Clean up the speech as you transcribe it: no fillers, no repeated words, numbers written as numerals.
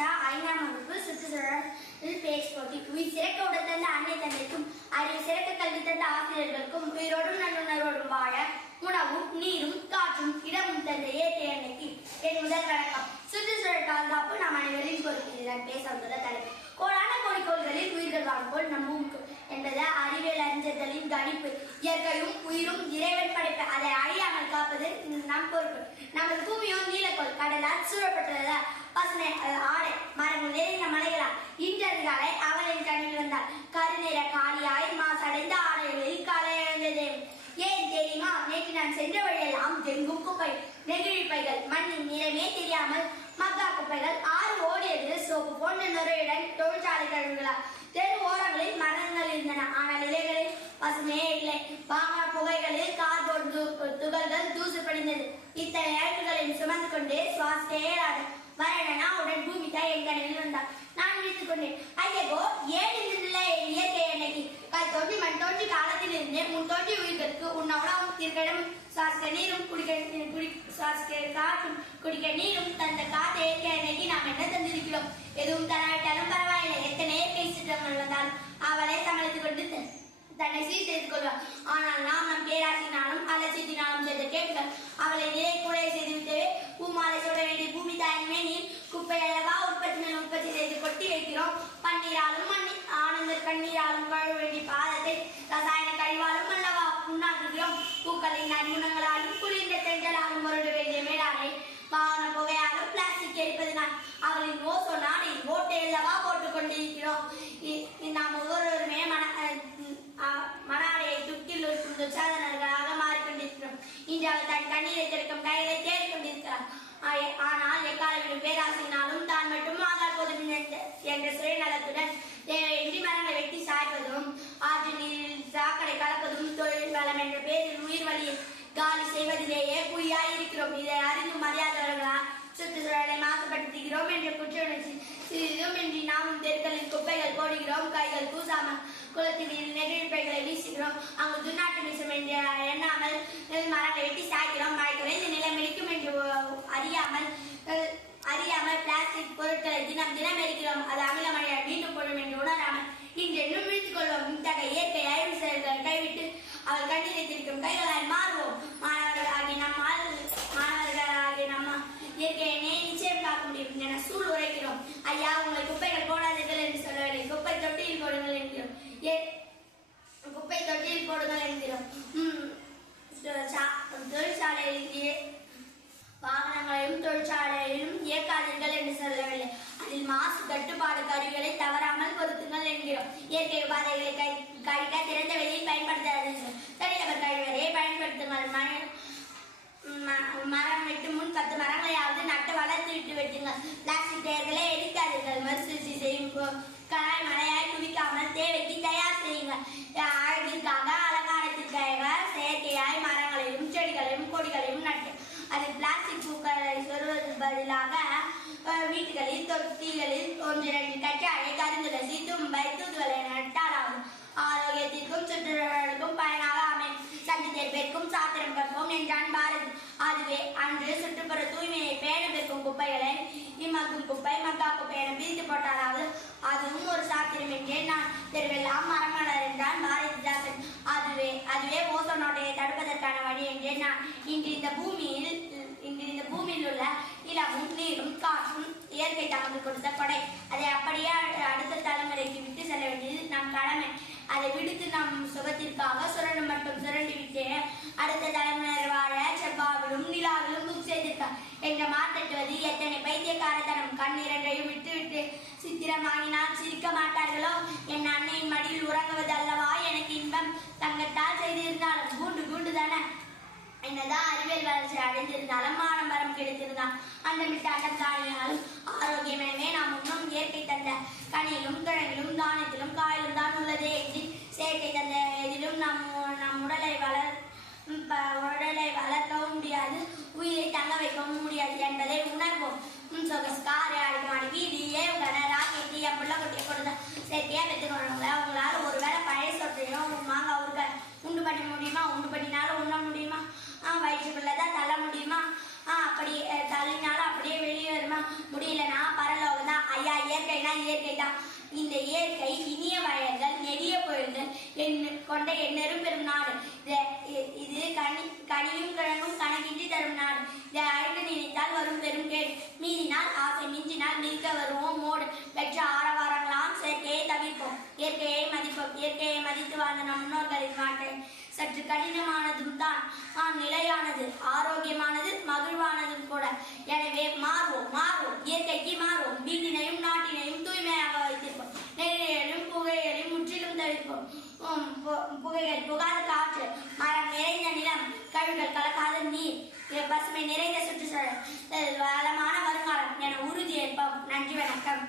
ஆயிஷா 5ஆம் வகுப்பு சுற்றுச்சூழல் பேச்சு போட்டி. உயிர் சிறக்க உடல் தந்த அன்னை தந்தைக்கும் அறிவு சிறக்க கல்வி தந்த ஆசிரியர்களுக்கும் உயிரோடும் நல்லுணர்வோடும் வாழ உணவும் நீரும் காற்றும் இடமும் தந்த இயற்கை அன்னைக்கு என் முதல் வணக்கம். சுற்றுச்சூழல் பாதுகாப்பு நாம் அனைவரின் பொறுப்பில்தான் பேச வந்துள்ள தலைப்பு. கோடான கோடி கோள்களில் உயிர்கள் வாழ்வோல் நம் பூமிக்கு என்பது அறிவியல் அறிஞர்களின் கணிப்பு. இயற்கையும் உயிரும் இறைவன் படைப்பு, அதை அழியாமல் காப்பது நம் பொறுப்பு. நமது பூமியும் நீலக்கோள் கடலால் சூழப்பட்டுள்ளதா பசுமை ஆடை மரங்கள் நிறைந்த மலைகளால் இன்று அதிகாலை அவளின் கண்ணில் வந்தால் கருநிற காலியாய் மாசடைந்த ஆடைகளில் கலையடைந்தது. ஏன் தெரியுமா? நேற்று நான் சென்ற வழியெல்லாம் எங்கும் குப்பை, நெகிழி பைகள், மண்ணின் நிறமே தெரியாமல் மக்கா குப்பைகள், ஆறு ஓடியது சோப்பு போன்ற நுரையுடன் தொழிற்சாலை கழிவுகளா. தெரு ஓரங்களில் மரங்கள் இருந்தன, ஆனால் இலைகளில் பசுமையே இல்லை. வாகன புகைகளில் கார்போர்டு துகள்கள் தூசு படிந்தது. இத்தனை அழைப்புகளில் சுமந்து கொண்டு சுவாசிக்க இயலாது. வரேனா உடன் பூமி தாய் என் கனவில் வந்தார். நான் நினைத்துக் கொண்டேன், ஐயோ ஏன் இல்லை இயற்கை அன்னைக்கு கல் தோன்றி மண் தோன்றி காலத்தில் இருந்து முன் தோன்றி உயிர்களுக்கு உண்ண உணவும் இருக்கிடம் சுவாசிக்க நீரும் சுவாசிக்க காற்றும் குடிக்க நீரும் தந்த காற்று இயற்கை அன்னைக்கு நாம் என்ன தந்திருக்கிறோம்? எதுவும் தராவிட்டாலும் பரவாயில்லை. எத்தனை இயற்கை சிற்றங்கள் வந்தாலும் அவளை சமாளித்துக் கொண்டு தன்னை சீர் செய்து கொள்வார். ஆனால் நாம் நம் பேராசினாலும் அலட்சியத்தினாலும் செய்த கேட்கள் அவளை நிறை குறைய செய்துவிட்டவே பூமாலை சுட வேண்டிய பூமி தாயின் மேனில் குப்பை அளவா உற்பத்தி செய்து கொட்டி வைக்கிறோம். பன்னீராலும் ஆனந்த கண்ணீராலும் கழுவ வேண்டிய பாதத்தை ரசாயன கழிவாலும் அல்லவா புண்ணாக்குகிறோம். பூக்களின் நற்குணங்களாலும் குளிர்ந்த தென்றலாலும் முரட வேண்டிய மேலானை வாகன புகையாலும் பிளாஸ்டிக் எரிப்பதனால் அவளின் ஓசோ நாடில் ஓட்டை அல்லவா போட்டுக் கொண்டிருக்கிறோம். நாம் ஒவ்வொருவருமே மனாடையை துக்கில் இருக்கும் துச்சாதனர்களாக மாறிக்கொண்டிருக்கிறோம். இன்று அவள் தன் கண்ணீரை திறக்கும் கைகளை தேடிக் கொண்டிருக்கிறார். ஆனால் எக்காலவிலும் பேராசையினாலும் தான் மட்டும் ஆதார் போதும் என்ற சுயநலத்துடன் தேவையின்றி மரங்களை வெட்டி சாய்ப்பதும் ஆற்று நீரில் சாக்கடை கலப்பதும் தொழில் வளம் என்ற பேரில் உயிர் வழியை காலி செய்வதிலேயே குறியாயிருக்கிறோம். இதை அறிந்து மரியாதவர்களால் சுற்றுச்சூழலை மாசுபடுத்துகிறோம் என்ற குற்ற உணர்ச்சி சிறிதுமின்றி நாமும் தெருக்களில் குப்பைகள் போடுகிறோம். கைகள் கூசாமல் குளத்தில் நெகிழ்ப்பைகளை வீசுகிறோம். அங்கு துர்நாற்றம் வீசும் என்று எண்ணாமல் மரங்களை வெட்டி சாய்க்கிறோம். மழை குறைந்து நிலம் இடிக்கும் என்று அறியாமல் பிளாஸ்டிக் பொருட்களை தினம் எரிக்கிறோம். அது அமில மழையால் மீண்டும் போடும் என்று உணராமல் இன்றென்னும் விழித்துக் கொள்வோம். இத்தகைய இயற்கை அழிவு செயல்களை கைவிட்டு அவள் கண்ணீரை திரிக்கும் கைகளாய் மாறுவோம். மாணவர்களாகிய நம்ம இயற்கையை நிச்சயம் பார்க்க முடியும் என சூழ் உரைக்கிறோம். ஐயா, உங்களை குப்பைகள் போடாதீர்கள் என்று சொல்லவில்லை, குப்பை தொட்டியில் போடுங்கள் என்கிறோம். குப்பை தொட்டியில் போடுங்கள் என்கிறோம். தொழிற்சாலையிலேயே வாகனங்களையும் தொழிற்சாலையிலும் இயக்காதீர்கள் என்று சொல்லவில்லை, அதில் மாசு கட்டுப்பாடு கருவிகளை தவறாமல் பொருத்துங்கள் என்கிறோம். இயற்கை உபாதைகளை கழிக்க திறந்த வெளியில் பயன்படுத்தாதீர்கள், தனிநபர் கழிவறையை பயன்படுத்துங்கள். மரம் வெட்டு முன் 10 மரங்களையாவது நட்டு வளர்த்து விட்டு வெட்டுங்கள். பிளாஸ்டிக் டயர்களை எரிக்காதீர்கள். மறுசுழற்சி செய்யும் கலாய் மழையாய் குவிக்காமல் தேவைக்கு தயார் செய்யுங்கள். அழகிற்காக அலங்காரத்திற்காக செயற்கையாய் மரங்களையும் செடிகளையும் கொடிகளையும் நட்டு அதில் பிளாஸ்டிக் பூக்களை சொருவதற்கு பதிலாக வீட்டுகளில் தொட்டிகளில் 1-2 கற்றாழை கருந்துளசி தும்பை தூதுவளை நட்டாலாவது ஆரோக்கியத்திற்கும் சுற்றுச்சூழலுக்கும் பயனாக அமையும். சந்தித்திருப்பதற்கும் சாத்திரம் கற்போம் என்றான் பாரதி. அதுவே அன்று சுற்றுப்புற தூய்மையை பேண பெற்கும் குப்பைகளை இம்மக்கும் குப்பை மக்கா குப்பை என பிரித்து போட்டாலாவது அதுவும் ஒரு சாத்திரம் என்றே நான் தெருவெல்லாம் மரமலர் என்றான் பாரதிதாசன். அதுவே ஓசோனோட்டையை தடுப்பதற்கான வழி என்றே நான் இன்று இந்த பூமியில் உள்ள நிலமும் நீரும் காற்றும் இயற்கை தமக்கு கொடுத்த கொடை. அதை அப்படியே அடுத்த தலைமுறைக்கு விட்டு செல்ல வேண்டியது நம் கடமை. அதை விடுத்து நம் சுகத்திற்காக சுரண்டு மட்டும் சுரண்டி விட்டு அடுத்த தலைமுறையினர் வாழ செவ்வாவிலும் நிலாவிலும் புக் செய்திருக்கார் என்ற மாற்றட்டுவது எத்தனை பைத்தியக்காரத்தனம். கண்ணீரையும் விட்டுவிட்டு சித்திரம் வாங்கினால் சிரிக்க மாட்டார்களோ? என் அன்னையின் மடியில் உறங்குவது அல்லவா எனக்கு இன்பம். தங்கத்தால் செய்திருந்தாலும் கூண்டு தானே. என்னதான் அறிவியல் வளர்ச்சி அடைந்திருந்தாலும் ஆடம்பரம் கிடைத்திருந்தால் அந்த மிட்டாட்டம் தானியாலும் ஆரோக்கியமே நாம் இன்னும் இயற்கை தந்த கனியிலும் கிழங்கிலும் தானியத்திலும் காயிலும் தான் உள்ளதே என்று செயற்கை தந்த எதிலும் நம் உடலை வளர்க்கவும் முடியாது, உயிரை தங்க வைக்கவும் முடியாது என்பதை உணர்வோம். காரை அடிக்கமாடி வீடு ஏவுகணை ராக்கெட்டு எப்படில கொட்டிய கொடுத்தா செயற்கையா பெற்றுக்கொள்வாங்க. அவங்களால ஒரு வேளை பழைய சொற்றையும் மாங்காய் ஊருக்க உண்டு பண்ண முடியுமா? உண்டு பண்ணினாலும் உண்ண முடியுமா? வயிற்றுக்குள்ளதான் தள்ள முடியுமா? அப்படி தள்ளினாலும் அப்படியே வெளியே வருமா? முடியலன்னா பரலோகம் தான். இயற்கை தான். இந்த இயற்கை இனிய வயல்கள் நெடிய புயல்கள் கொண்ட எந்நெரும் பெரும் நாடு. இது கனியும் கிழங்கும் கணக்கின்றி தரும் நாடு. இதை அழைக்க நினைத்தால் வரும் பெரும் கேடு. மீறினால் ஆசை மிஞ்சினால் நிற்க வருவோம் மோடு. பெற்ற ஆரவாரங்களாம் செயற்கையை தவிர்ப்போம், இயற்கையை மதிப்போம். இயற்கையை மதித்து வாழ்ந்த நம் முன்னோர்களின் வாழ்க்கை சற்று கடினமானதும் தான், நிலையானது, ஆரோக்கியமானது, மகிழ்வானதும் கூட. எனவே மாறுவோம், இயற்கைக்கு மாறுவோம். வீட்டினையும் நாட்டினையும் தூய்மையாக வைத்திருப்போம். நெறியையும் புகையையும் முற்றிலும் தவிர்ப்போம். புகைகள் புகாத காற்று, மரம் நிறைந்த நிலம், கழிவுகள் கலக்காத நீர், பசுமை நிறைந்த சுற்றுச்சூழல், வளமான வருங்காலம் என உறுதியேற்போம். நன்றி, வணக்கம்.